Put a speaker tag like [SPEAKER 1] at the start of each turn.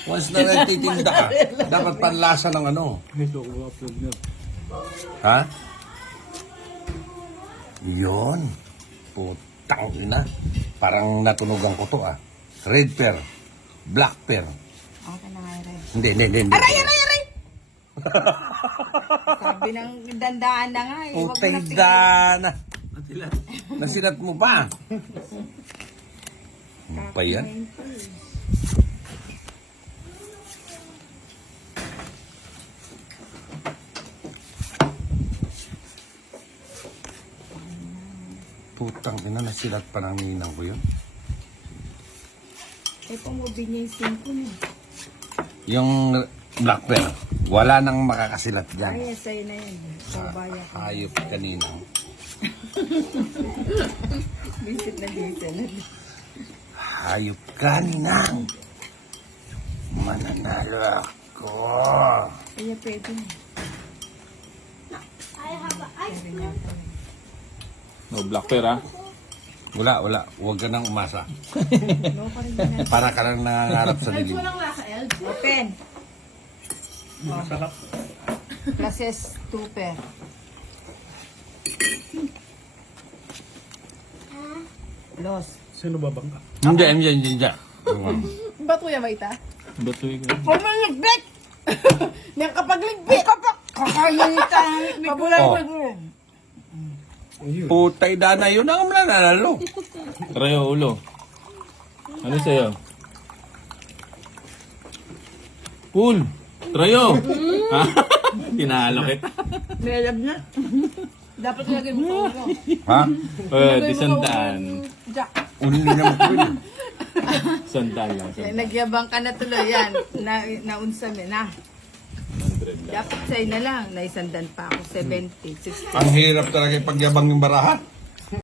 [SPEAKER 1] Once na nagtitinda ka, dapat panlasa ng ano. Ha? Yun. Putang ina. Parang natunugan ko to ah. Red pear. Black pear.
[SPEAKER 2] Okay na nga, Aray.
[SPEAKER 1] Hindi.
[SPEAKER 2] Aray! Sabi ng dandaan na nga eh. Huwag mo
[SPEAKER 1] Putay
[SPEAKER 2] na tingnan.
[SPEAKER 1] dana. Nasilat mo pa. Ano pa yan? Putang ina, nasilat pa ng ninang ko yun.
[SPEAKER 2] Eh, pumubi niya yung 5 niya.
[SPEAKER 1] Yung black pear, wala nang makakasilat dyan.
[SPEAKER 2] Ay, sa'yo na yan. Pabaya ka.
[SPEAKER 1] Hayop kanina.
[SPEAKER 2] Visit na dito.
[SPEAKER 1] Hayop kanina. Mananalo ako.
[SPEAKER 2] Kaya pwede na.
[SPEAKER 3] No black pear ha.
[SPEAKER 1] Wala. Huwag ka nang umasa.
[SPEAKER 2] No, pa rin na.
[SPEAKER 1] Para ka lang nangangarap sa dilim.
[SPEAKER 2] Open. Masarap. Classes 2 pair. Los.
[SPEAKER 4] Sino ba bangka?
[SPEAKER 1] Hindi.
[SPEAKER 5] Ba't kuya Maita?
[SPEAKER 3] Batuig ka.
[SPEAKER 2] Huwag mo ligbit! Nang kapag ligbit! Kakayin tayo! Kabulan mo.
[SPEAKER 1] Putay dana, yun ang mananalo.
[SPEAKER 3] Rayo ulo. Ano sa'yo? Cool. Rayo. Ha? Tinalo kita.
[SPEAKER 2] Melab na.
[SPEAKER 5] Dapat lagay mo ko.
[SPEAKER 1] Ha?
[SPEAKER 3] Disandaan.
[SPEAKER 5] Jack.
[SPEAKER 1] Uli naman ko yun.
[SPEAKER 3] Sandaan lang.
[SPEAKER 2] Nagyabang ka na tuloy yan. Naunsa mo na.
[SPEAKER 3] 100 lang.
[SPEAKER 2] Dapat sa'yo na lang. Naisandan pa ako. 70, 60.
[SPEAKER 1] Ang hirap talaga ipagyabang yung baraha.